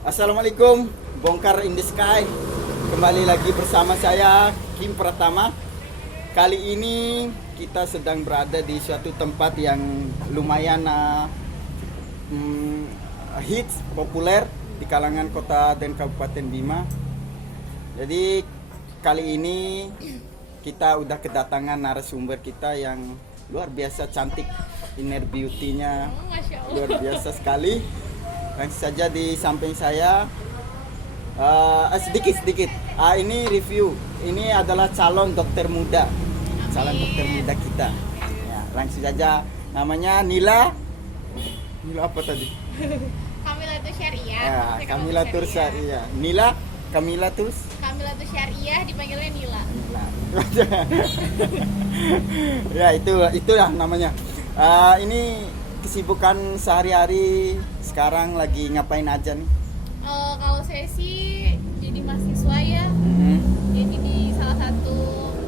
Assalamualaikum, Bongkar in the Sky. Kembali lagi bersama saya Kim Pratama. Kali ini kita sedang berada di suatu tempat yang lumayan hits, populer di kalangan kota dan Kabupaten Bima. Jadi kali ini kita udah kedatangan narasumber kita yang luar biasa cantik, inner beauty-nya luar biasa sekali. Langsung saja di samping saya sedikit. Ini review. Ini adalah calon dokter muda kita. Ya, langsung saja, namanya Nila apa tadi? Kamilatus Syariah. Ya, Kamilatus Syariah. Nila Kamilatus Syariah, dipanggilnya Nila. Ya, itulah namanya. Ini kesibukan sehari-hari sekarang lagi ngapain aja nih? Kalau saya sih jadi mahasiswa ya. Jadi di salah satu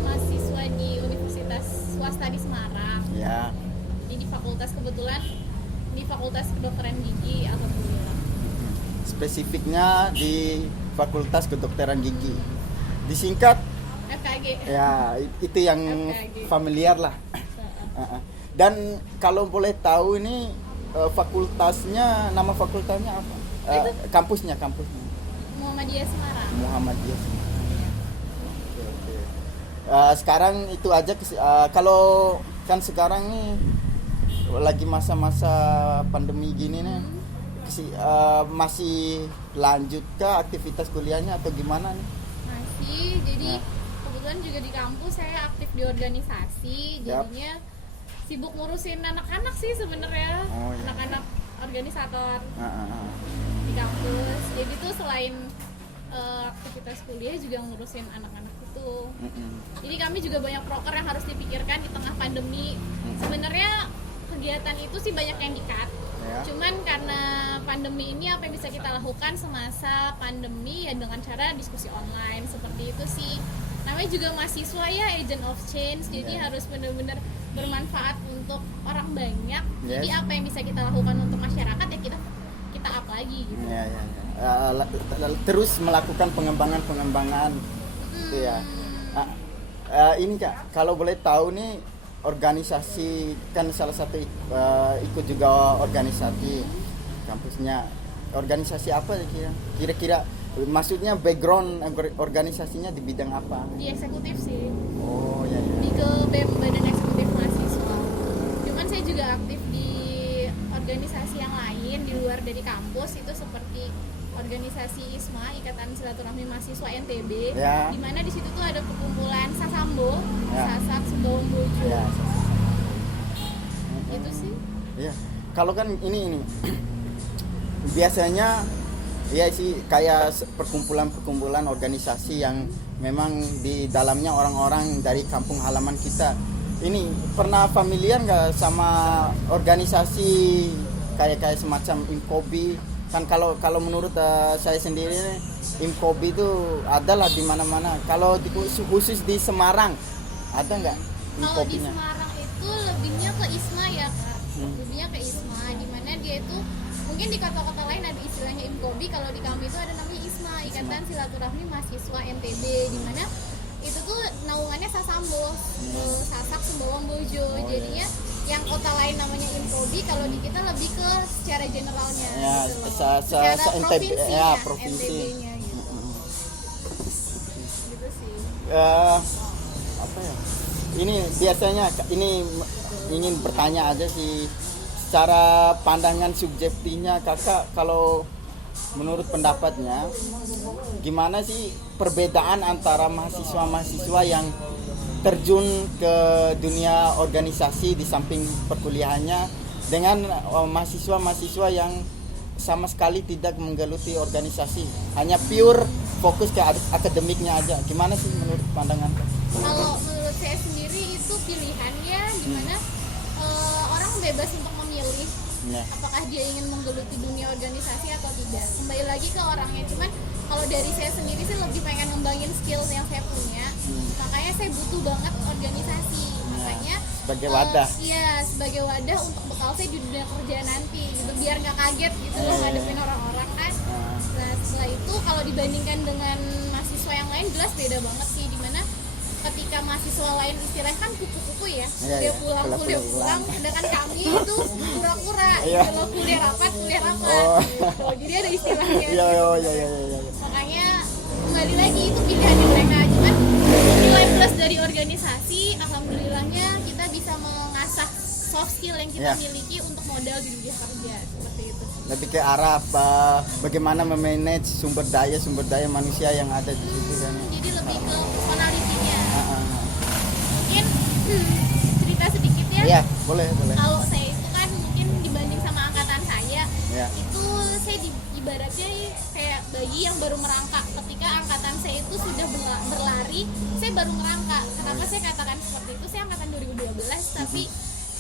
mahasiswa di Universitas Swasta di Semarang. Ya. Jadi kebetulan di Fakultas Kedokteran Gigi, alhamdulillah. Spesifiknya di Fakultas Kedokteran Gigi. Disingkat FKG. ya, itu yang FKG. familiar lah. Dan kalau boleh tahu ini fakultasnya, nama fakultasnya apa? Kampusnya. Muhammadiyah Semarang. Muhammadiyah Semarang. Oke. Sekarang itu aja. Kalau kan sekarang nih lagi masa-masa pandemi gini nih, masih lanjut ke aktivitas kuliahnya atau gimana nih? Masih. Jadi kebetulan juga di kampus saya aktif di organisasi. Jadinya sibuk ngurusin anak-anak sih sebenarnya. Oh, iya. Anak-anak organisator di kampus. Jadi tuh selain aktivitas kuliah juga ngurusin anak-anak itu. Jadi kami juga banyak proker yang harus dipikirkan di tengah pandemi. Sebenarnya kegiatan itu sih banyak yang di-cut. Cuman karena pandemi ini apa yang bisa kita lakukan semasa pandemi ya dengan cara diskusi online seperti itu sih. Namanya juga mahasiswa ya, agent of change. Jadi harus benar-benar bermanfaat untuk orang banyak. Jadi apa yang bisa kita lakukan untuk masyarakat ya kita up lagi gitu. Terus melakukan pengembangan gitu ya. Ini Kak, kalau boleh tahu nih, organisasi kan salah satu ikut juga organisasi kampusnya. Organisasi apa kira-kira? Maksudnya background organisasinya di bidang apa? Di eksekutif sih. Oh ya. Di ke BEM, Badan Eksekutif Mahasiswa. Cuman saya juga aktif di organisasi yang lain di luar dari kampus, itu seperti organisasi ISMA, Ikatan Silaturahmi Mahasiswa NTB. Di mana di situ tuh ada perkumpulan Sasambo, Sasak Sembawang Bojo. Itu sih. Iya. Kalau kan ini biasanya ya sih kayak perkumpulan organisasi yang memang di dalamnya orang-orang dari kampung halaman kita. Ini pernah familiar nggak sama organisasi kayak semacam IMKOBI? Kan kalau menurut saya sendiri, IMKOBI itu adalah di mana-mana. Kalau khusus di Semarang ada nggak Kalau di IMKOBI-nya? Semarang itu lebihnya ke ISMA ya Kak. Lebihnya ke ISMA, di mana dia itu mungkin di kota-kota lain ada istilahnya IMKOBI, kalau di kami itu ada namanya ISMA, Ikatan Silaturahmi Mahasiswa NTB, di mana itu tuh naungannya Sasambo, Sasak Sembawang Bojo. Jadinya yang kota lain namanya IMKOBI, kalau di kita lebih ke secara generalnya gitu loh. Secara provinsi NTB-nya gitu. Gitu sih. Apa ya? Ini biasanya ingin bertanya aja sih, secara pandangan subjektifnya Kakak, kalau menurut pendapatnya gimana sih perbedaan antara mahasiswa yang terjun ke dunia organisasi di samping perkuliahannya dengan mahasiswa yang sama sekali tidak menggeluti organisasi, hanya pure fokus ke akademiknya aja? Gimana sih menurut pandangan? Kalau menurut saya sendiri itu pilihannya, dimana orang bebas untuk memilih apakah dia ingin menggeluti dunia organisasi atau tidak. Kembali lagi ke orangnya. Cuman kalau dari saya sendiri sih lebih pengen ngembangin skill yang saya punya. Makanya saya butuh banget organisasi. Makanya sebagai wadah. Iya, sebagai wadah untuk bekal saya di dunia kerja nanti gitu, biar nggak kaget gitu loh ngadepin orang-orang kan. Nah, sekolah itu kalau dibandingkan dengan mahasiswa yang lain jelas beda banget sih, dimana ketika mahasiswa lain istilahnya kan kupu-kupu ya, Iya, dia pulang kuliah pulang, sedangkan kami itu kura-kura, Iya. kalau kuliah rapat Oh. gitu. Jadi ada istilahnya. Iya, iya. Makanya kembali lagi itu pilihan mereka, cuman nilai plus dari organisasi alhamdulillahnya kita bisa mengasah soft skill yang kita Iya. miliki untuk modal di dunia kerja, seperti itu. Lebih ke arah bagaimana memanage sumber daya manusia yang ada di situ kan. Jadi lebih ke personalitinya. Ah. Mungkin cerita sedikit ya. Iya, boleh. Kalau saya itu kan mungkin dibanding sama angkatan saya, Iya. itu saya ibaratnya kayak bayi yang baru merangkak. Ketika angkatan saya itu sudah berlari, saya baru merangkak. Kenapa saya katakan seperti itu? Saya angkatan 2012, tapi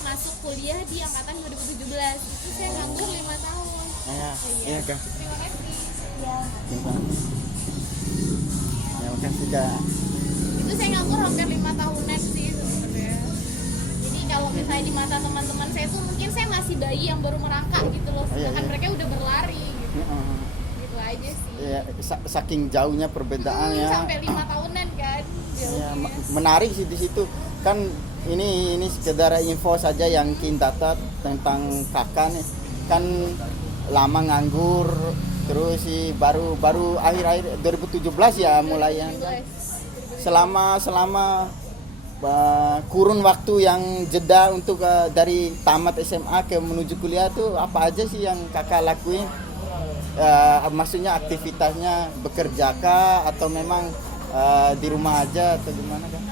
masuk kuliah di angkatan 2017. Itu saya nganggur 5 tahun. Iya, Kak. Terima kasih. Ya. Ya, makasih, Kak. Itu saya nganggur hampir 5 tahunan sih sebenarnya. Jadi kalau misalnya di mata teman-teman saya tuh mungkin saya masih bayi yang baru merangkak gitu loh, sedangkan Iya. mereka udah berlari gitu. Gitu aja sih. Ya, saking jauhnya perbedaannya. Sampai 5 tahunan kan Ya, jauhnya. menarik sih di situ. Kan ini sekedar info saja yang Kin dapat tentang kakak nih. Kan lama nganggur, terus sih baru akhir 2017 ya mulai yang 2017. selama kurun waktu yang jeda untuk dari tamat SMA ke menuju kuliah tuh apa aja sih yang kakak lakuin? Maksudnya aktivitasnya bekerja kah atau memang di rumah aja atau gimana kan?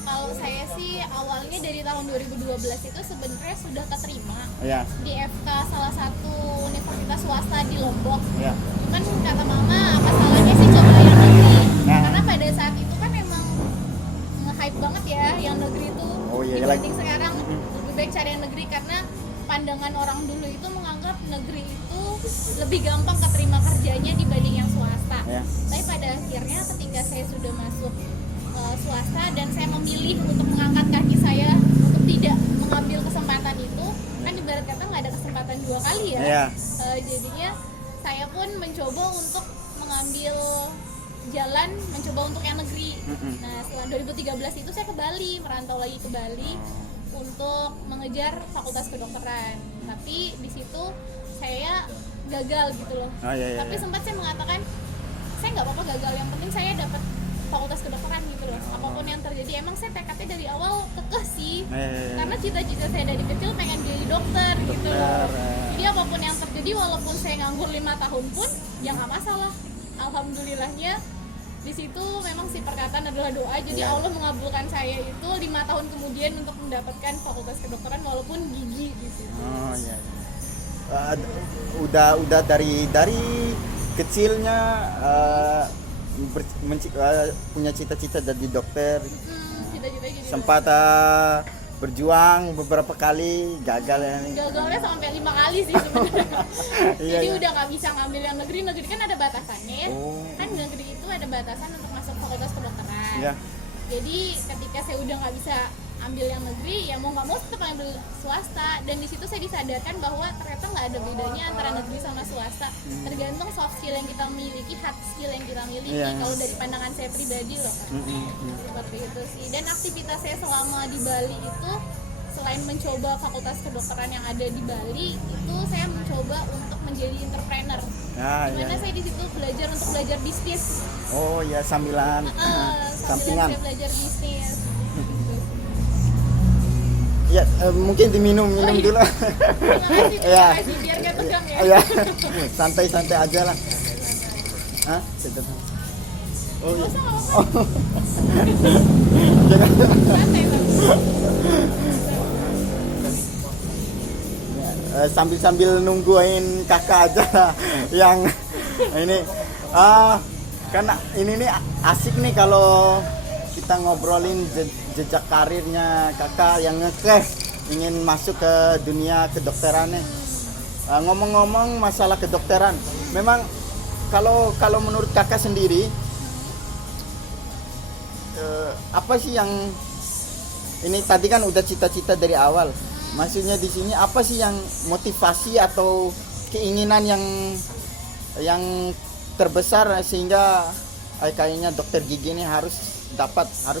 Kalau saya sih awalnya dari tahun 2012 itu sebenarnya sudah keterima Ya, di FK salah satu universitas swasta di Lombok. ya. Cuman kata mama apa salahnya sih coba yang negeri, Nah. karena pada saat itu kan emang nge-hype banget ya yang negeri itu. Oh iya, Dibanding sekarang lebih baik cari yang negeri, karena pandangan orang dulu itu menganggap negeri itu lebih gampang keterima kerjanya dibanding yang swasta. Ya. Tapi pada akhirnya ketika saya sudah masuk swasta dan saya memilih untuk mengangkat kaki saya untuk tidak mengambil kesempatan itu, kan ibarat kata nggak ada kesempatan dua kali ya. Ya. Jadinya saya pun mencoba untuk mengambil jalan mencoba untuk yang negeri. Nah, setelah 2013 itu saya ke Bali, merantau lagi ke Bali untuk mengejar fakultas kedokteran. Tapi di situ saya gagal gitu loh. Oh, iya. Tapi sempat saya mengatakan saya nggak apa-apa gagal, yang penting saya dapat fakultas kedokteran gitu loh. Apapun yang terjadi, emang saya tekadnya dari awal kekeh sih. Iya. Karena cita-cita saya dari kecil pengen jadi dokter gitu loh. Jadi apapun yang terjadi, walaupun saya nganggur 5 tahun pun ya nggak masalah. Alhamdulillahnya di situ memang si perkataan adalah doa, jadi Ya. Allah mengabulkan saya itu 5 tahun kemudian untuk mendapatkan fakultas kedokteran walaupun gigi di situ. Oh iya. Udah dari kecilnya punya cita-cita jadi dokter. Cita-cita gitu. Sempat berjuang beberapa kali, gagal ya. Gagalnya sampai 5 kali sih sebenarnya. Iya, Jadi iya. udah nggak bisa ngambil yang negeri kan ada batasannya ya. Oh. Kan negeri itu ada batasan untuk masuk fakultas kedokteran. Ya. Jadi ketika saya udah nggak bisa ambil yang negeri, ya mau nggak mau tetap ambil swasta. Dan di situ saya disadarkan bahwa ternyata nggak ada bedanya antara negeri sama swasta. Tergantung soft skill yang kita miliki, hard skill yang kita miliki. Iya. Kalau dari pandangan saya pribadi loh. Seperti itu sih. Dan aktivitas saya selama di Bali itu, selain mencoba fakultas kedokteran yang ada di Bali, itu saya mencoba untuk menjadi entrepreneur. Ya, Dimana ya. saya di situ belajar untuk belajar bisnis. Oh ya, sambilan Sambilan sampingan. saya belajar bisnis. Ya, mungkin diminum Oh, iya. dulu. Terima kasih, biar nggak tegang ya. Ya, santai-santai aja lah. Hah? Oh iya. Nggak usah, nggak Oh. apa-apa. Jangan. Santai, santai. Sambil nungguin kakak aja yang ini karena ini nih asik nih kalau kita ngobrolin jejak karirnya kakak yang ngekeh ingin masuk ke dunia kedokteran nih. Ngomong-ngomong masalah kedokteran, memang kalau menurut kakak sendiri apa sih yang ini tadi kan udah cita-cita dari awal. Maksudnya di sini apa sih yang motivasi atau keinginan yang terbesar sehingga kayaknya dokter gigi ini harus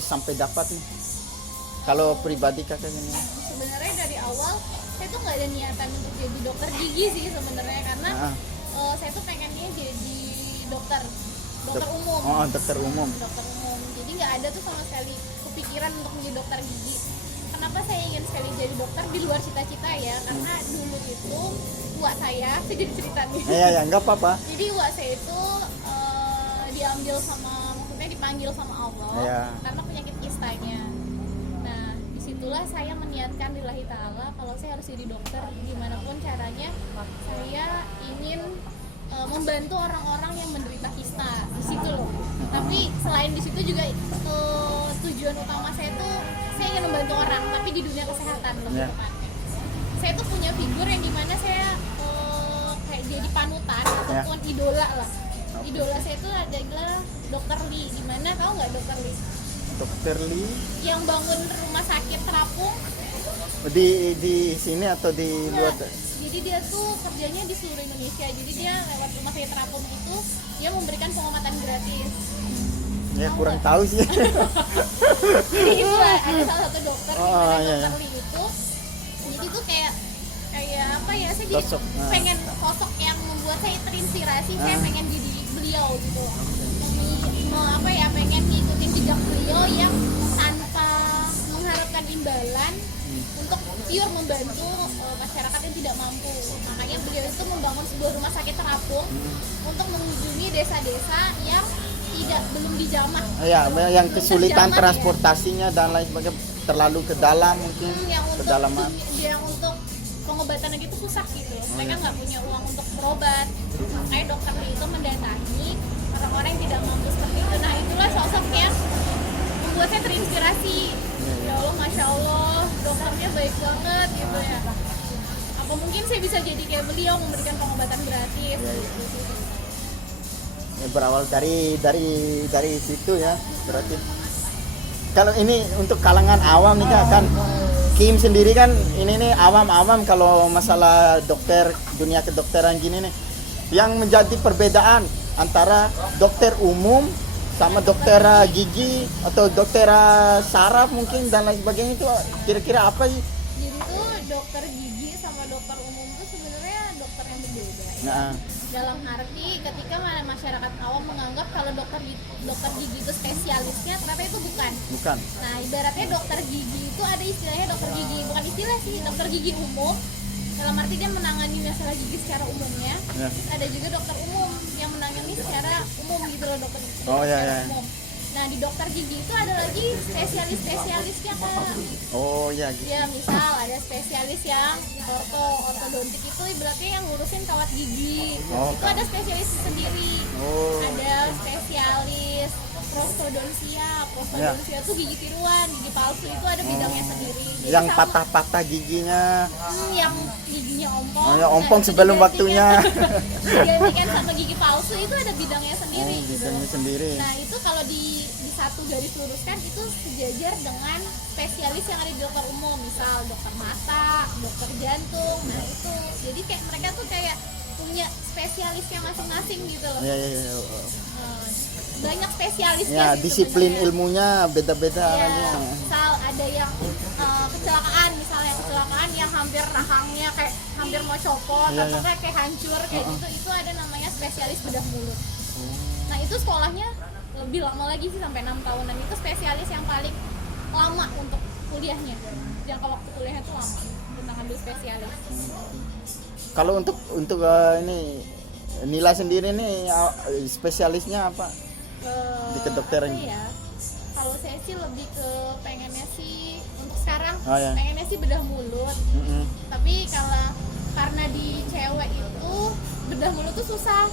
sampai dapat nih? Kalau pribadi kakak ini? Sebenarnya dari awal saya tuh nggak ada niatan untuk jadi dokter gigi sih sebenarnya, karena saya tuh pengennya jadi dokter umum. Oh, dokter umum. Dokter umum. Jadi nggak ada tuh sama sekali kepikiran untuk menjadi dokter gigi. Kenapa saya ingin sekali jadi dokter di luar cita-cita ya? Karena dulu itu uak saya jadi cerita nih. Ya, nggak apa-apa. Jadi uak saya itu maksudnya dipanggil sama Allah karena penyakit kistanya. Nah, disitulah saya meniatkan lillahi ta'ala kalau saya harus jadi dokter gimana pun caranya. Saya ingin membantu orang-orang yang menderita kista di situ loh. Tapi selain di situ juga tujuan utama saya tuh saya ingin membantu orang tapi di dunia kesehatan lebih tepatnya. Saya tuh punya figur yang dimana saya kayak jadi panutan ataupun idola lah. Idola saya itu adalah Dokter Lee. Dimana tahu nggak Dokter Lee? Dokter Lee Yang bangun rumah sakit terapung di sini atau di luar? Jadi dia tuh kerjanya di seluruh Indonesia. Jadi dia lewat rumah sakit terapung itu dia memberikan pengobatan gratis. Ya kurang tahu sih. Jadi itu ada salah satu dokter Dokter Lee itu. Jadi itu kayak apa ya? Saya jadi pengen sosok yang membuat saya terinspirasi. Saya pengen jadi beliau gitu. Pengen ngikutin jejak beliau yang tanpa mengharapkan imbalan untuk pure membantu masyarakat yang tidak mampu. Makanya beliau itu membangun sebuah rumah sakit terapung untuk mengunjungi desa-desa yang belum dijamah. Yang kesulitan transportasinya dan lain sebagainya, terlalu ke dalam mungkin, kedalaman. Yang untuk pengobatan lagi itu susah gitu. Mereka nggak punya uang untuk berobat. Makanya dokter Lee itu mendatangi orang-orang yang tidak mampu seperti itu. Nah, itulah sosok yang membuat saya terinspirasi. Ya Allah, Masya Allah, dokternya baik banget gitu ya. Apa mungkin saya bisa jadi kayak beliau memberikan pengobatan gratis gitu. Ya, berawal dari situ ya berarti. Kalau ini untuk kalangan awam nih kan Kim sendiri kan ini nih awam-awam kalau masalah dunia kedokteran gini nih. Yang menjadi perbedaan antara dokter umum sama dokter gigi atau dokter saraf mungkin dan lain sebagainya itu kira-kira apa sih? Jadi tuh dokter gigi sama dokter umum itu sebenarnya dokter yang berbeda ya. Dalam arti ketika masyarakat awam menganggap kalau dokter gigi itu spesialisnya, ternyata itu bukan. Nah, ibaratnya dokter gigi itu ada istilahnya dokter gigi, bukan istilah sih, dokter gigi umum. Dalam arti dia menangani masalah gigi secara umumnya. Ada juga dokter umum yang menangani secara umum gitu loh, dokter umum. Nah, di dokter gigi itu ada lagi spesialisnya Kak. Oh iya gitu. Ya, misal ada spesialis yang ortodontik itu ibaratnya yang ngurusin kawat gigi. Itu ada spesialis sendiri. Ada spesialis prostodonsia tuh gigi tiruan, gigi palsu itu ada bidangnya sendiri. Jadi yang patah-patah giginya. Yang giginya ompong. Ompong sebelum waktunya. Digantikan sama gigi palsu itu ada bidangnya sendiri. Bidangnya sendiri. Nah, itu kalau di satu garis luruskan itu sejajar dengan spesialis yang ada di dokter umum, misal dokter mata, dokter jantung. Nah, itu jadi kayak mereka tuh kayak punya spesialisnya masing-masing gitu loh. Banyak spesialisnya ya, disiplin sebenarnya. Ilmunya beda-beda misal ada yang kecelakaan yang hampir rahangnya kayak hampir mau copot atau kayak hancur kayak gitu, itu ada namanya spesialis bedah mulut. Nah, itu sekolahnya lebih lama lagi sih, sampai 6 tahunan. Itu spesialis yang paling lama untuk kuliahnya, jangka waktu kuliahnya itu lama untuk ambil spesialis. Kalau untuk ini Nila sendiri nih spesialisnya apa di kedokteran? Kalau saya sih lebih ke pengennya sih untuk sekarang pengennya sih bedah mulut. Tapi karena di cewek itu bedah mulut tuh susah.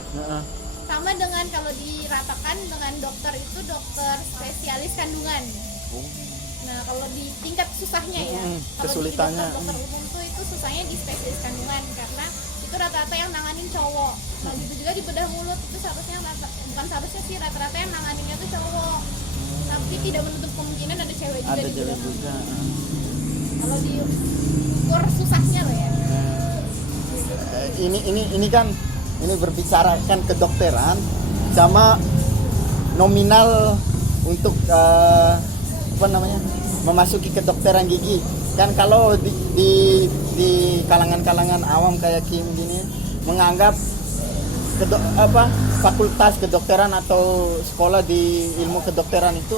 Sama dengan kalau diratakan dengan dokter itu dokter spesialis kandungan. Nah, kalau di tingkat susahnya ya, kesulitannya. Kalau di dokter umum tuh itu susahnya di spesialis kandungan karena itu rata-rata yang nanganin cowok. Nah, gitu juga di bedah mulut itu bukan seharusnya sih, rata-rata yang nanganinnya tuh cowok. Tapi tidak menutup kemungkinan ada cewek juga di bedah mulut. Kalau diukur susahnya loh ya. Ini kan ini berbicara kan kedokteran, sama nominal untuk memasuki kedokteran gigi. Kan kalau di kalangan-kalangan awam kayak Kim gini menganggap fakultas kedokteran atau sekolah di ilmu kedokteran itu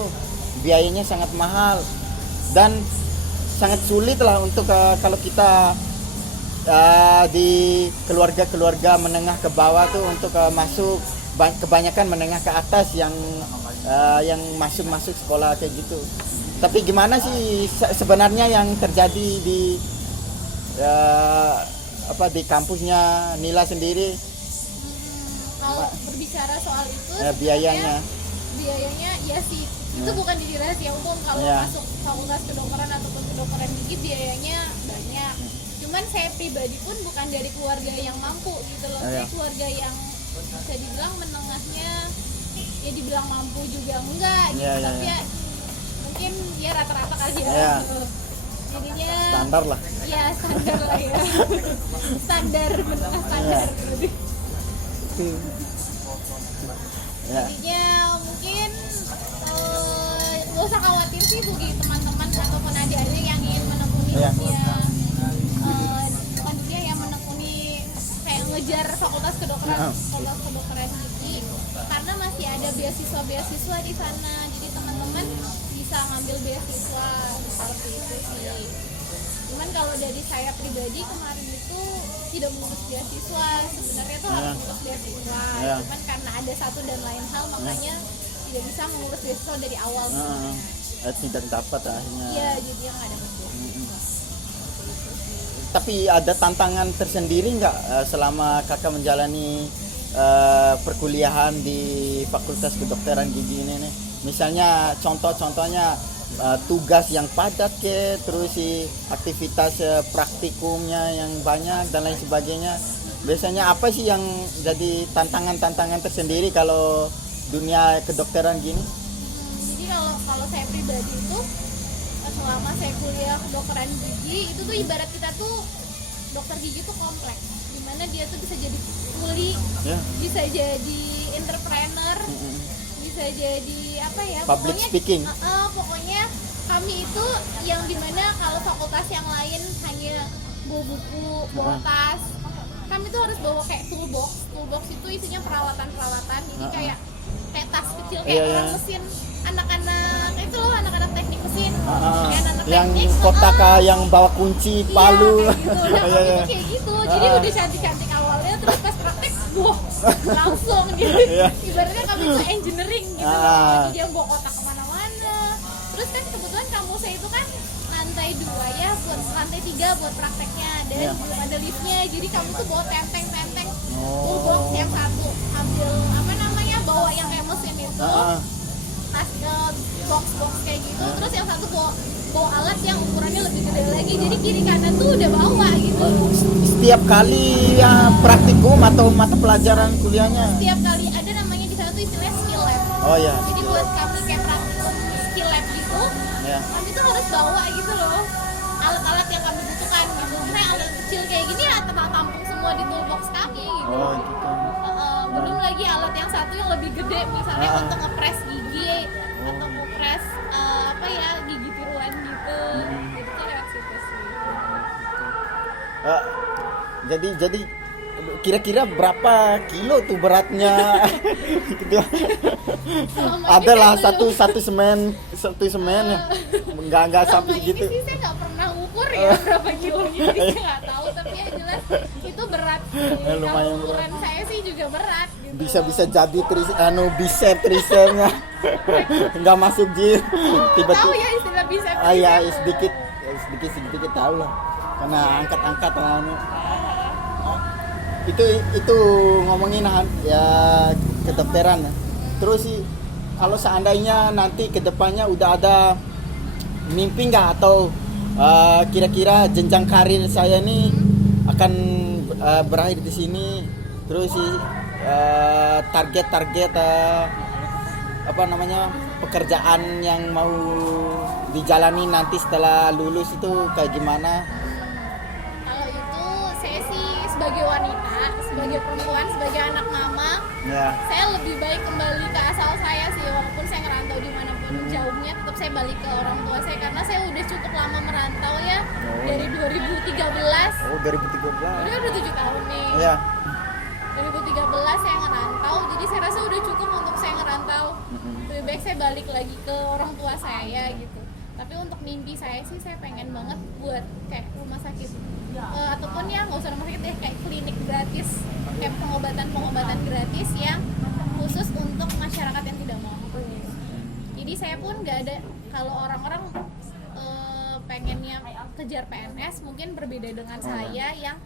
biayanya sangat mahal dan sangat sulit lah untuk kalau kita di keluarga menengah ke bawah tuh untuk masuk, kebanyakan menengah ke atas yang masuk sekolah kayak gitu. Tapi gimana sih sebenarnya yang terjadi di di kampusnya Nila sendiri? Kalau berbicara soal itu biayanya ya sih itu bukan di rahasia umum. Kalau masuk fakultas kedokteran ataupun kedokteran gigi biayanya banyak. Cuman saya pribadi pun bukan dari keluarga yang mampu gitu loh. Saya keluarga yang bisa dibilang menengahnya, ya dibilang mampu juga enggak gitu. Tapi ya mungkin ya rata-rata kali ya. Jadinya standar lah. Iya, standar lah ya. Standar menengah standar. Jadinya mungkin gak usah khawatir sih bagi teman-teman ataupun adik-adik yang ingin menekuni dunia yang menekuni kayak ngejar fakultas kedokteran gigi, karena masih ada beasiswa di sana. Jadi teman-teman bisa ngambil beasiswa seperti itu sih. Cuman kalau dari saya pribadi kemarin itu tidak mengurus beasiswa, sebenarnya tuh harus mengurus beasiswa. Cuman karena ada satu dan lain hal makanya tidak bisa mengurus beasiswa dari awal. Tidak dapat akhirnya. Iya, jadi yang ada beasiswa. Tapi ada tantangan tersendiri nggak selama kakak menjalani perkuliahan di Fakultas Kedokteran Gigi ini nih? Misalnya contohnya tugas yang padat terus aktivitas praktikumnya yang banyak dan lain sebagainya. Biasanya apa sih yang jadi tantangan tersendiri kalau dunia kedokteran gini? Jadi kalau saya pribadi itu selama saya kuliah kedokteran gigi itu tuh ibarat kita tuh dokter gigi tuh kompleks, dimana dia tuh bisa jadi kuli, bisa jadi entrepreneur, bisa jadi public speaking. Pokoknya kami itu yang dimana kalau fakultas yang lain hanya bawa buku, bawa tas, kami tuh harus bawa kayak toolbox itu isinya peralatan, jadi kayak tas kecil kayak orang mesin, anak-anak teknik mesin, yang kotak yang bawa kunci, palu, kayak gitu. Jadi udah cantik-cantik awalnya, terus pas praktek, langsung gitu. Ibaratnya kami tuh engineering gitu loh. Jadi yang bawa kotak kemana-mana. Terus kan kebetulan kampus saya itu kan lantai 2 ya, buat lantai 3 buat prakteknya, dan belum ada liftnya. Jadi kami tuh bawa tenteng, toolbox yang satu ambil bawa yang kayak mesin itu, tas box kayak gitu, terus yang satu bawa alat yang ukurannya lebih gede lagi, jadi kiri kanan tuh udah bawa gitu. Setiap kali praktikum atau mata pelajaran kuliahnya? Setiap kali ada namanya di sana tuh istilahnya skill lab. Jadi buat kami kayak praktikum skill lab gitu, kami tuh harus bawa gitu loh alat-alat yang kami butuhkan gitu. Karena alat kecil kayak gini ya tampung semua di toolbox kami gitu. Belum lagi alat yang satu yang lebih gede, misalnya untuk ngepres gigi atau ngepres gigi tiruan gitu. Jadi tuh lewat situ sih. Jadi kira-kira berapa kilo tuh beratnya? Gitu. Adalah satu semen ya. Enggak sampai gitu. Ini sih saya nggak pernah ukur ya berapa kilonya, jadi saya nggak tahu, tapi yang jelas itu berat. Lumayan kalau ukuran saya sih juga berat gitu. Bisa jadi tricepnya nggak masuk gym. Tiba-tiba tahu ya istilah bicep. Sedikit tahu lah, karena angkat itu ngomongin ya kedokteran. Terus sih kalau seandainya nanti kedepannya udah ada mimpi nggak, atau kira-kira jenjang karir saya ini akan berakhir di sini, terus sih target pekerjaan yang mau dijalani nanti setelah lulus itu kayak gimana? Kalau itu saya sih sebagai wanita, sebagai perempuan, sebagai anak mama, Ya. Saya lebih baik kembali ke asal saya sih, walaupun saya ngerantau dimanapun jauhnya, tetap saya balik ke orang tua saya karena saya udah cukup lama merantau ya, dari 2013. Oh, 2013. Udah 7 tahun nih. Ya. 2013 saya ngerantau, jadi saya rasa udah cukup untuk saya ngerantau. Lebih baik saya balik lagi ke orang tua saya gitu. Tapi untuk mimpi saya sih, saya pengen banget buat kayak rumah sakit ataupun ya nggak usah rumah sakit deh, kayak klinik gratis, kayak pengobatan gratis yang khusus untuk masyarakat yang tidak mampu. Jadi saya pun nggak ada, kalau orang-orang pengennya kejar PNS mungkin berbeda dengan saya yang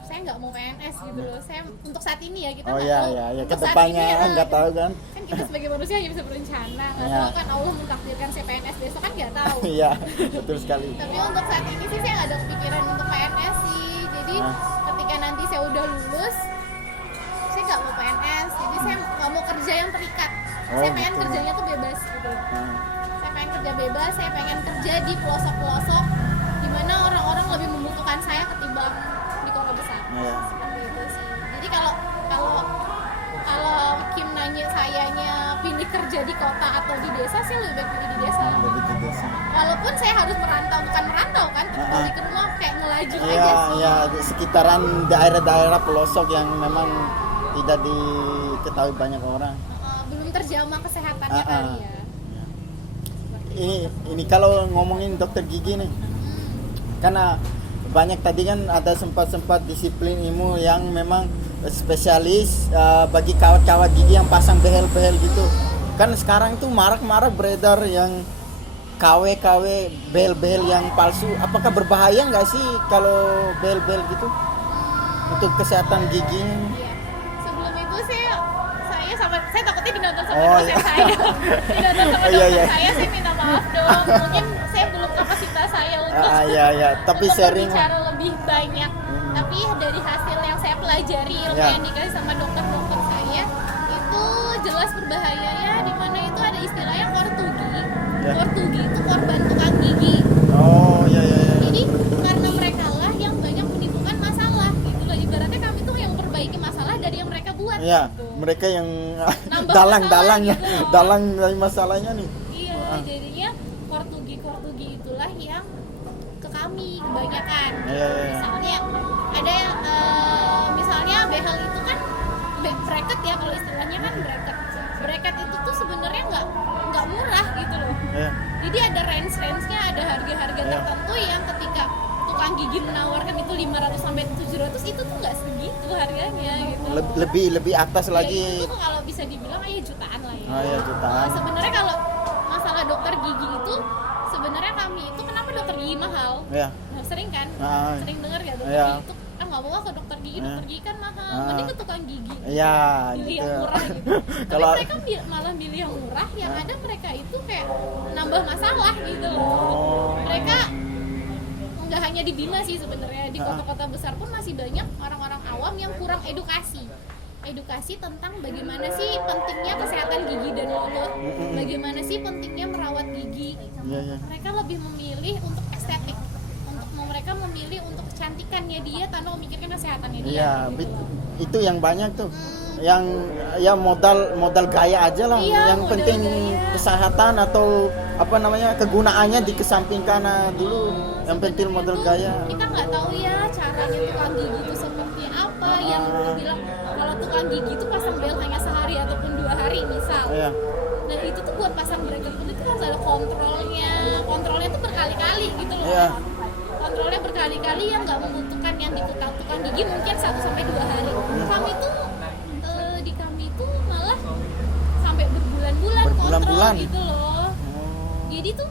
saya nggak mau PNS gitu loh. Saya untuk saat ini ya, kita nggak tahu untuk saat ini ya, nggak tahu kan. Kan kita sebagai manusia hanya bisa berencana, nggak Ya. tahu kan Allah mentakdirkan saya PNS besok kan nggak tahu. Iya, betul sekali. Tapi untuk saat ini sih saya nggak ada kepikiran untuk PNS sih. Jadi ketika nanti saya udah lulus, saya nggak mau PNS. Jadi saya nggak mau kerja yang terikat. Saya pengen gitu. kerjanya tuh bebas gitu. Saya pengen kerja bebas. Saya pengen kerja di pelosok-pelosok, di mana orang-orang lebih membutuhkan saya ketimbang di kota besar. Iya. Seperti itu sih. Jadi kalau Kim nanya sayanya pilih kerja di kota atau di desa, sih lebih baik pilih di desa. Lebih ke desa. Walaupun saya harus merantau, bukan merantau kan, tapi balik ke rumah kayak ngelaju aja Iya, sih. iya, di sekitaran daerah-daerah pelosok yang memang tidak diketahui banyak orang. Belum terjamah kesehatannya kali ya. Ini kalau ngomongin dokter gigi nih, karena banyak tadi kan ada sempat disiplin ilmu yang memang spesialis bagi kawat-kawat gigi yang pasang behel-behel gitu. Kan sekarang tuh marak-marak beredar yang KW behel-behel yang palsu. Apakah berbahaya nggak sih kalau behel-behel gitu untuk kesehatan gigi? Iya. Sebelum itu saya takutnya dinonton sama Oh, dosen iya. saya. Dinonton sama Iya, dosen iya. saya minta maaf dong. Mungkin saya belum kapasitas saya untuk Iya, tapi untuk sharing. berbicara lebih banyak. Tapi dari hasil yang saya pelajari, ilmu Ya. yang dikasih sama dokter-dokter saya, itu jelas berbahayanya, di mana itu ada istilahnya kortugi. Ya. Kortugi itu korban tukang gigi. Oh, iya. Jadi karena mereka lah yang banyak menimbulkan masalah gitu loh. Ibaratnya kami tuh yang memperbaiki masalah dari yang mereka buat Iya, gitu. mereka yang Nambah dalang ya, masalah gitu loh. dalang dari masalahnya nih. Iya, jadinya kortugi itulah yang ke kami kebanyakan. Iya. Misalnya ada yang misalnya behel itu kan bracket ya, kalau istilahnya kan bracket. Bracket itu tuh sebenarnya nggak murah gitu loh. Iya. Jadi ada range-nya, ada harga-harga Iya. tertentu yang ketika tukang gigi menawarkan itu 500 sampai 700, itu tuh nggak segitu harganya gitu. Lebih atas Ya, lagi. itu tuh kalau bisa dibilang jutaan lah ya. Oh iya, jutaan. Sebenarnya kalau masalah dokter gigi itu, sebenarnya kami itu kenapa dokter gigi mahal? Iya. Nah, sering kan? Ah. Sering dengar ya dokter Iya. gigi itu nggak mau ke dokter gigi kan mahal. Ah. Mending ke tukang gigi. Iya, Pilih gitu. yang murah gitu. Tapi Kalau- mereka malah milih yang murah, yang ada mereka itu kayak nambah masalah gitu loh. Oh. Mereka nggak hanya di Bima sih sebenarnya, di kota-kota besar pun masih banyak orang-orang awam yang kurang edukasi tentang bagaimana sih pentingnya kesehatan gigi dan mulut, bagaimana sih pentingnya merawat gigi. Iya. Mereka lebih memilih untuk estetik, mereka memilih untuk kecantikannya dia tanpa memikirkan kesehatannya dia. Iya, itu yang banyak tuh. Yang ya modal gaya aja lah. Iya, yang modal penting gaya. kesehatan atau apa namanya kegunaannya dikesampingkan dulu. Yang penting modal Itu gaya. kita nggak tahu ya caranya tukang gigi itu seperti apa. Yang bilang kalau tukang gigi itu pasang bel hanya sehari ataupun 2 hari misal. Iya. Nah itu tuh buat pasang bracket pun itu harus ada kontrolnya tuh berkali-kali gitu loh. Iya. Kontrolnya berkali-kali yang nggak membutuhkan yang di tukang gigi mungkin 1 sampai 2 hari. Kami tuh di kami tuh malah sampai berbulan-bulan kontrol Berbulan-bulan. gitu loh. Jadi tuh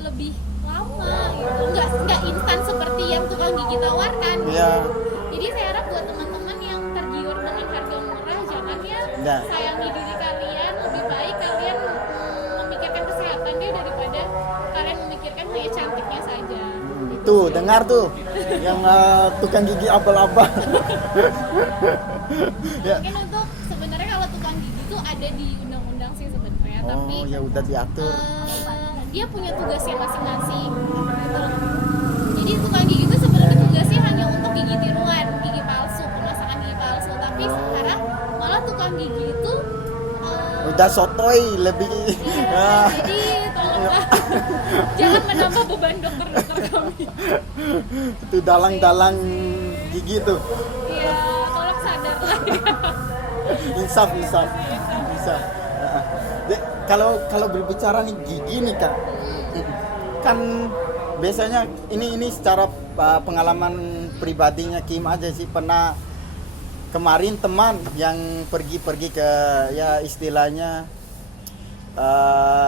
lebih lama gitu, nggak instan seperti yang tukang gigi tawarkan. Iya. Jadi saya harap buat teman-teman yang tergiur dengan harga murah, jangan ya Nggak. sayangi diri kalian. Lebih baik kalian memikirkan kesehatannya daripada kalian memikirkan hanya cantiknya saja. Tuh, dengar tuh yang tukang gigi abal-abal. Ya. Mungkin untuk sebenarnya kalau tukang gigi itu ada di undang-undang sih sebenarnya, tapi Oh, ya udah diatur. dia punya tugasnya masing-masing. Gitu. Jadi tukang gigi itu sebenarnya tugasnya hanya untuk gigi tiruan, gigi palsu, pemasangan gigi palsu. Tapi sekarang malah tukang gigi itu udah sotoy lebih. jadi tolonglah jangan menambah beban dokter-dokter kami. Itu dalang-dalang gigi tuh. Iya, tolong sadarlah. Insaf. Bisa. Kalau berbicara nih gigi nih Kak, kan biasanya ini secara pengalaman pribadinya Kim aja sih, pernah kemarin teman yang pergi ke ya istilahnya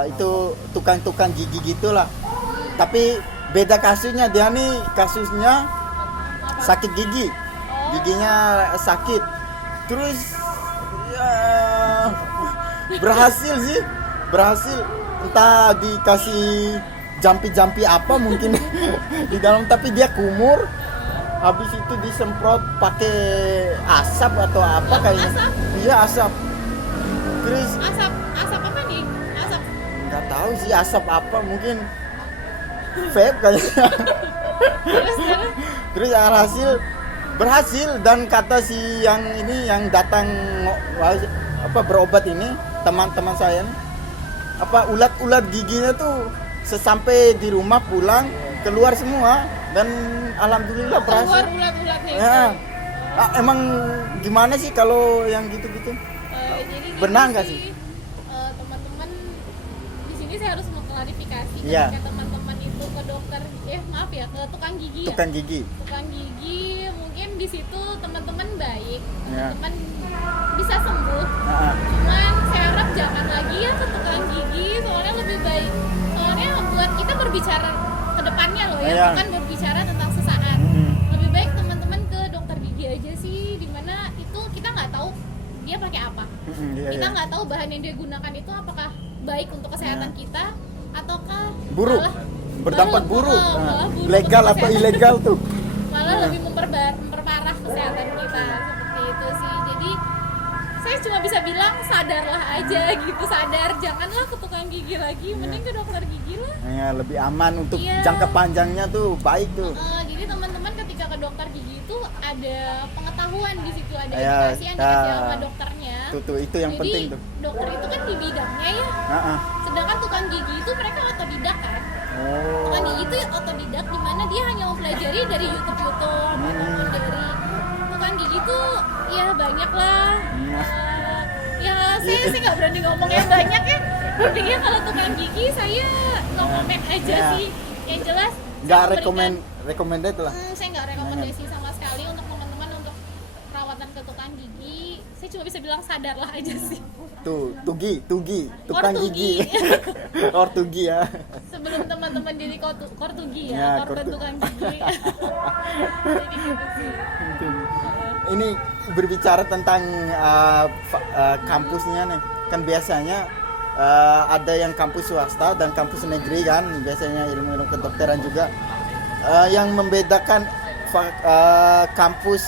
itu tukang gigi gitulah, tapi beda kasusnya. Dia nih kasusnya sakit giginya sakit, terus ya berhasil entah dikasih jampi apa mungkin di dalam, tapi dia kumur. Habis itu disemprot pakai asap atau apa kayaknya. Asap? Iya, asap. Terus Asap apa nih? Asap. nggak tahu sih asap apa, mungkin vape kayaknya. Terus berhasil dan kata si yang datang berobat ini, teman-teman saya nih, ulat giginya tuh sesampai di rumah pulang keluar semua dan alhamdulillah berhasil. Keluar ulat-ulatnya. Ya. Emang gimana sih kalau yang gitu-gitu? Jadi Benar gitu nggak sih? Teman-teman di sini saya harus mengklarifikasi Iya. ketika teman-teman itu ke dokter, maaf ya, ke tukang gigi. Tukang gigi. Tukang gigi mungkin di situ teman-teman baik, Ya. teman bisa sembuh. Nah, Cuman saya harap jangan lagi ya ke tukang gigi, soalnya lebih baik. Soalnya buat kita berbicara ke depannya loh ya, Iya. bukan berbicara tentang sesaat. mm, Lebih baik teman-teman ke dokter gigi aja sih, dimana itu kita nggak tahu dia pakai apa. iya, Kita iya. nggak tahu bahan yang dia gunakan itu apakah baik untuk kesehatan Iya. kita ataukah Buruk. malah Berdampak buruk. malah buruk Legal untuk atau kesehatan. ilegal tuh? Malah lebih memperparah kesehatan kita, seperti itu sih. Jadi saya cuma bisa bilang sadarlah aja gitu, janganlah ke tukang gigi lagi, mending ke dokter gigi lah. Ya, lebih aman untuk Iya. jangka panjangnya tuh, baik tuh. Jadi teman-teman ketika ke dokter gigi itu ada pengetahuan di situ, ada Ya, edukasi yang dikasih ya. sama dokternya. Tuh itu yang Jadi penting tuh. dokter itu kan di bidangnya ya, Heeh. sedangkan tukang gigi itu mereka otodidak kan. Oh. Tukang gigi itu otodidak, dimana dia hanya mempelajari dari YouTube ataupun dari tukang gigi tuh ya banyak lah. Ya saya sih nggak berani ngomong yang banyak ya. Intinya kalau tukang gigi saya no comment aja Ya. sih. Yang jelas Nggak saya memberikan- recommended lah. saya nggak rekomendasi sama sekali untuk teman-teman untuk perawatan ke tukang gigi. Saya cuma bisa bilang sadarlah aja sih. Tugi, tukang Kortugi. gigi. Ortugi ya. Sebelum teman-teman jadi kortugi Ya, ya, korban kortu- tukang gigi. Jadi gitu sih. Ini berbicara tentang kampusnya nih, kan biasanya ada yang kampus swasta dan kampus negeri kan, biasanya ilmu kedokteran juga. Yang membedakan kampus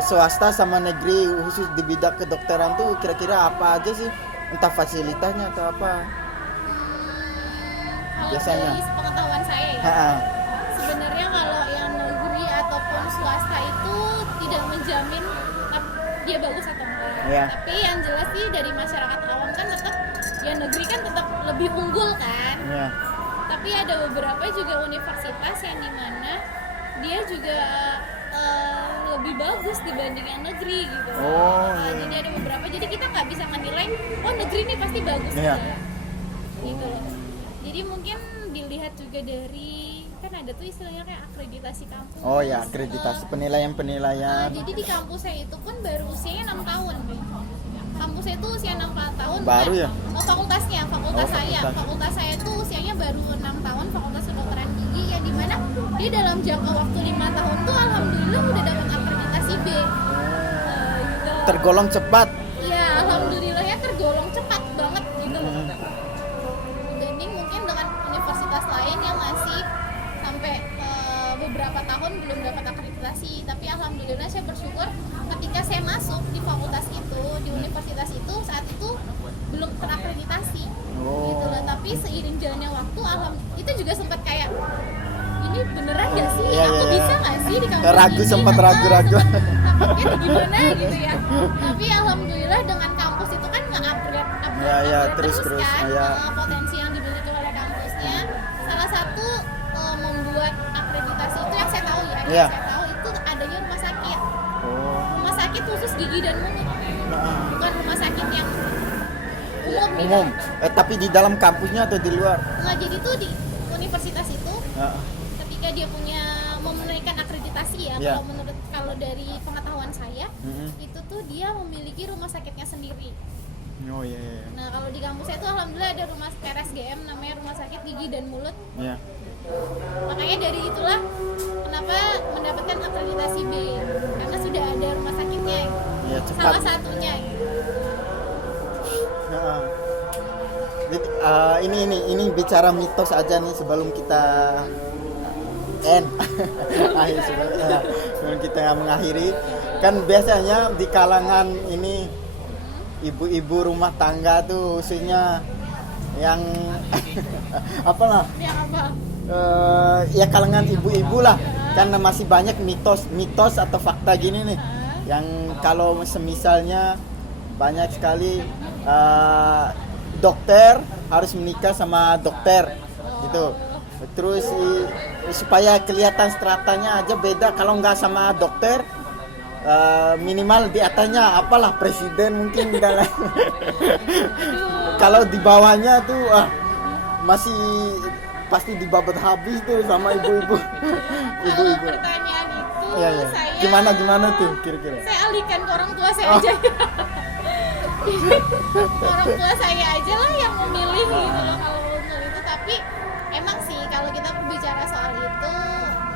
swasta sama negeri khusus di bidang kedokteran tuh kira-kira apa aja sih? Entah fasilitasnya atau apa? Kalau Biasanya. dari pengetahuan saya ya, Ha-ha. sebenarnya kalau yang negeri ataupun swasta itu tidak menjamin dia bagus atau enggak. Iya. Tapi yang jelas sih dari masyarakat awam kan tetap, ya negeri kan tetap lebih unggul kan. Ya. Tapi ada beberapa juga universitas yang dimana dia juga lebih bagus dibanding yang negeri gitu. Oh, iya. Jadi ada beberapa, jadi kita nggak bisa menilai oh negeri ini pasti bagus Iya. enggak. Gitu loh. Jadi mungkin dilihat juga dari, kan ada tuh istilahnya kayak akreditasi kampus. Oh ya, akreditasi penilaian. Jadi di kampus saya itu pun baru usianya 6 tahun. Kampusnya itu usia 6 tahun. Baru ya? Fakultasnya, fakultas Oh, saya. fakultas. Fakultas saya itu usianya baru 6 tahun, Fakultas Kedokteran Gigi, yang dimana dia dalam jangka waktu 5 tahun tuh alhamdulillah udah dapat akreditasi B. Gitu. Tergolong cepat. Iya, alhamdulillah ya tergolong cepat banget gitu loh. Dibanding mungkin dengan universitas lain yang masih sampai beberapa tahun belum dapat akreditasi. Tapi alhamdulillah saya bersyukur ketika saya masuk di fakultas itu, di universitas itu, saat itu belum terakreditasi. Oh. Gitu loh. Tapi seiring jalannya waktu, itu juga sempat kayak ini beneran gak sih? Iya, Aku iya, bisa iya. gak sih di kampus Ragu, ini? sempat ragu-ragu. Takutnya gimana gitu ya. Tapi alhamdulillah dengan terus kan ya. potensi yang dimiliki oleh kampusnya. Salah satu membuat akreditasi itu yang saya tahu ya, Iya. yang saya tahu itu adanya rumah sakit. Oh. Rumah sakit khusus gigi dan mulut, bukan rumah sakit yang umum. Umum. Gitu. Tapi di dalam kampusnya atau di luar? Nah, jadi tuh di universitas itu Heeh. ketika dia punya memenangkan akreditasi ya, Iya. kalau dari pengetahuan saya Mm-mm. itu tuh dia memiliki rumah sakitnya sendiri. Oh iya. Iya. Nah, kalau di kampus saya tuh alhamdulillah ada rumah RSGM namanya Rumah Sakit Gigi dan Mulut. Iya. Makanya dari itulah kenapa mendapatkan akreditasi B, karena sudah ada rumah sakitnya. Iya, cepat. Salah satunya. Heeh. Jadi, ini bicara mitos aja nih sebelum kita sebelum kita mengakhiri. Kan biasanya di kalangan ini ibu-ibu rumah tangga tuh khususnya yang apalah Yang apa? ya kalangan ibu-ibu lah, karena masih banyak mitos atau fakta gini nih yang kalau semisalnya banyak sekali dokter harus menikah sama dokter gitu, terus supaya kelihatan stratanya aja beda, kalau nggak sama dokter minimal di atasnya apalah presiden mungkin dan kalau di bawahnya tuh masih pasti dibabat habis tuh sama ibu-ibu. Kalau pertanyaan itu Ya. saya Gimana tuh kira-kira? Saya alihkan ke orang tua saya aja. Orang tua saya aja lah yang memilih gitu loh kalau untuk itu. Tapi emang sih kalau kita berbicara soal itu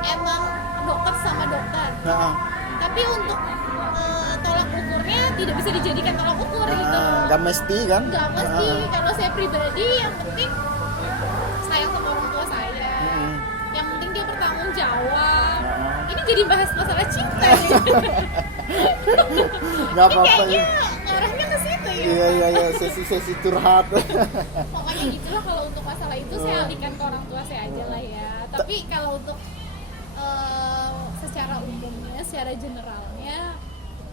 emang dokter sama dokter. Nah, Tapi untuk tolak ukurnya tidak bisa dijadikan tolak ukur gitu. nggak mesti kan? Nggak mesti. Kalau saya pribadi yang penting sayang sama orang tua saya. Yang penting dia bertanggung jawab. Ini jadi bahas masalah cinta ya. Nggak apa-apa Kayaknya ya. arahnya ke situ ya. Iya, sesi curhat. Pokoknya gitulah kalau untuk masalah itu saya alihkan ke orang tua saya aja lah ya. Tapi kalau untuk secara umumnya, secara generalnya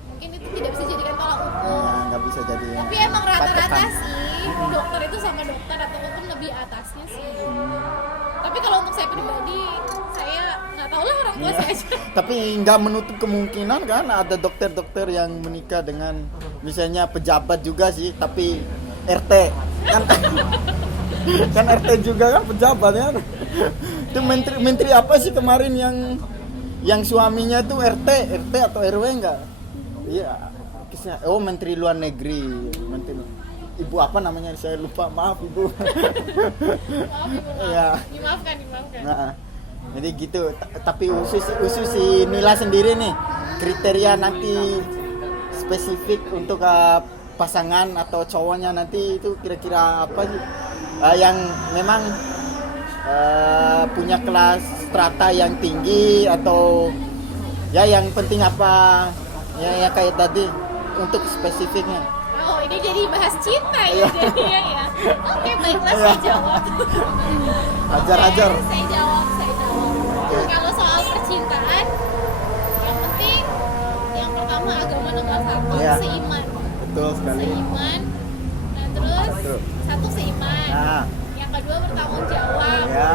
mungkin itu tidak bisa jadikan tolak ukur. Nggak bisa jadi. Tapi emang rata-rata patokan. sih dokter itu sama dokter ataupun lebih atasnya sih. Tapi kalau untuk saya pribadi, saya nggak tahu lah orang tua saya aja. Tapi nggak menutup kemungkinan kan ada dokter-dokter yang menikah dengan misalnya pejabat juga sih, tapi RT kan kan RT juga kan pejabat ya. Itu menteri apa sih kemarin yang suaminya tuh RT atau RW enggak? Iya. Oh, menteri luar negeri. Ibu apa namanya saya lupa, maaf Ibu. Maaf, Iya. dimaafkan. Nah, jadi gitu. Tapi khusus si Nila sendiri nih, kriteria nanti spesifik untuk pasangan atau cowoknya nanti itu kira-kira apa sih? Yang memang punya kelas strata yang tinggi atau ya yang penting apa ya kayak tadi untuk spesifiknya. Oh, ini jadi bahas cinta ya jadinya ya. Oke, baiklah saya jawab. Hajar. Oke, saya jawab. Kalau soal percintaan, yang penting yang pertama agama nomor 1, Iya. seiman. Betul sekali. Seiman. Nah, terus satu seiman. Nah, Yang kedua bertanggung jawab. ya.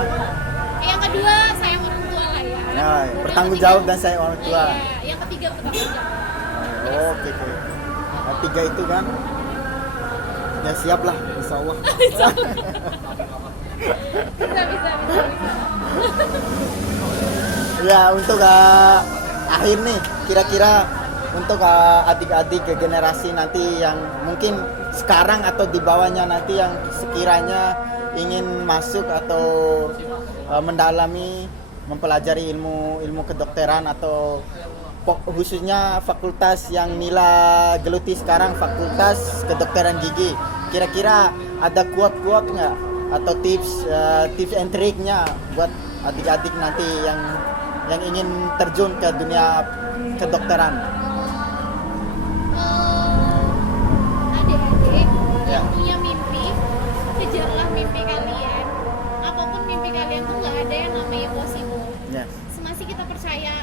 Yang kedua sayang orang tua lah ya. Ya, Baru bertanggung yang ketiga- jawab dan sayang orang tua. Iya, yang ketiga bertanggung jawab. Oke. Nah, 3 itu kan. Ya siap lah, insya Allah. Bisa. Ya untuk akhir nih, kira-kira untuk adik-adik ke generasi nanti yang mungkin sekarang atau di bawahnya nanti yang sekiranya ingin masuk atau mempelajari ilmu kedokteran atau khususnya fakultas yang Nila geluti sekarang, fakultas kedokteran gigi, kira-kira ada quote-quote nggak atau tips and triknya buat adik-adik nanti yang ingin terjun ke dunia kedokteran? Adik-adik Ya. yang punya mimpi, kejarlah mimpi kalian. Apapun mimpi kalian tuh nggak ada yang namanya possible. Yes. Semasih kita percaya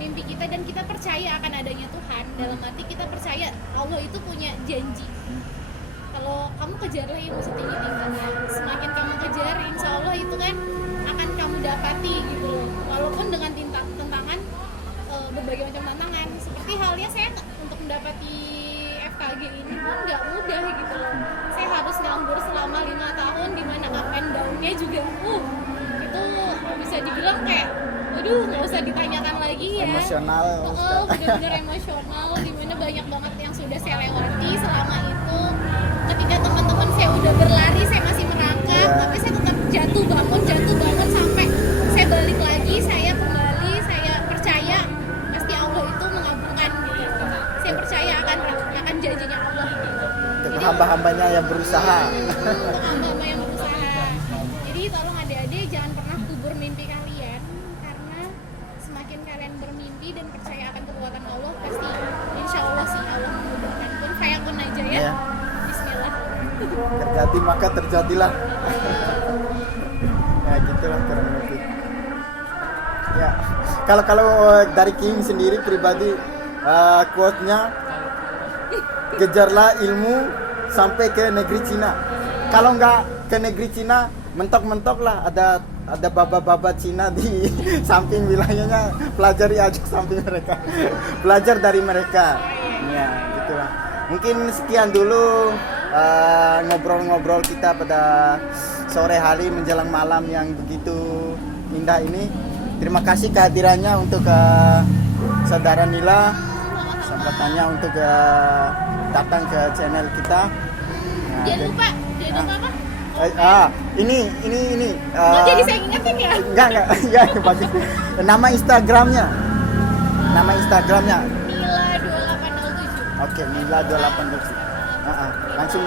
mimpi kita dan kita percaya akan adanya Tuhan, dalam arti kita percaya Allah itu punya janji. kalau kamu kejarlah ilmu setinggi-tingginya, semakin kamu kejar insya Allah itu kan akan kamu dapati gitu loh, walaupun dengan tantangan, berbagai macam tantangan. Seperti halnya saya untuk mendapati FKG ini pun nggak mudah gitu loh, saya harus nganggur selama 5 tahun dimana up and down-nya juga itu bisa dibilang kayak aduh nggak usah ditanyakan lagi ya, Emosional. bener-bener emosional, dimana banyak banget yang sudah saya lewati selama itu. Ketika teman-teman saya udah berlari, saya masih merangkak, tapi saya tetap jatuh bangun sampai saya balik lagi, saya kembali, saya percaya pasti Allah itu mengabulkan gitu. Saya percaya akan janjinya Allah gitu. Untuk hamba-hambanya yang berusaha. Untuk hamba-hamba yang berusaha. Jadi tolong adik-adik jangan pernah kubur mimpi kalian, karena semakin kalian bermimpi dan percaya akan kekuatan Allah, pasti insya Allah sih Allah memudahkan. Kun fayakun aja ya. Iya. Bismillah. Terjadi maka terjadilah. Ya gitulah kurang lebih. Ya, kalau dari Kim sendiri pribadi, quote-nya kejarlah ilmu sampai ke negeri Cina. Kalau nggak ke negeri Cina, mentok-mentok lah ada baba-baba Cina di samping wilayahnya, pelajari aja samping mereka. Belajar dari mereka. Ya, gitulah. Mungkin sekian dulu ngobrol-ngobrol kita pada sore hari menjelang malam yang begitu indah ini. Terima kasih kehadirannya untuk saudara Nila, sahabatannya untuk datang ke channel kita. Nah, Jangan lupa apa? Ini. Jadi saya ingetin ya. Enggak, ya bagus. Nama Instagramnya. Nila 2807. Oke, Nila 2807. Langsung.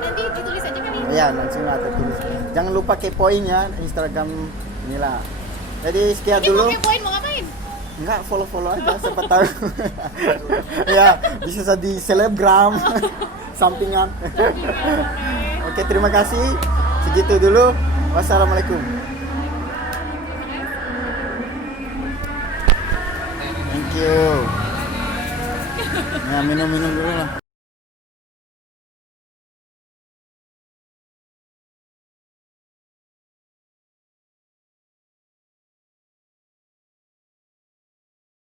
Nanti ditulis aja kan ini. Iya, langsung ada tulis. Jangan lupa kepoin ya Instagram Nila. Jadi sekian Ini dulu. mau kepoin mau ngapain? Enggak, follow aja siapa tahu. Ya, bisa di selebgram sampingan. Oke, terima kasih. Segitu dulu. Wassalamualaikum. Thank you. Nah, minum dulu lah.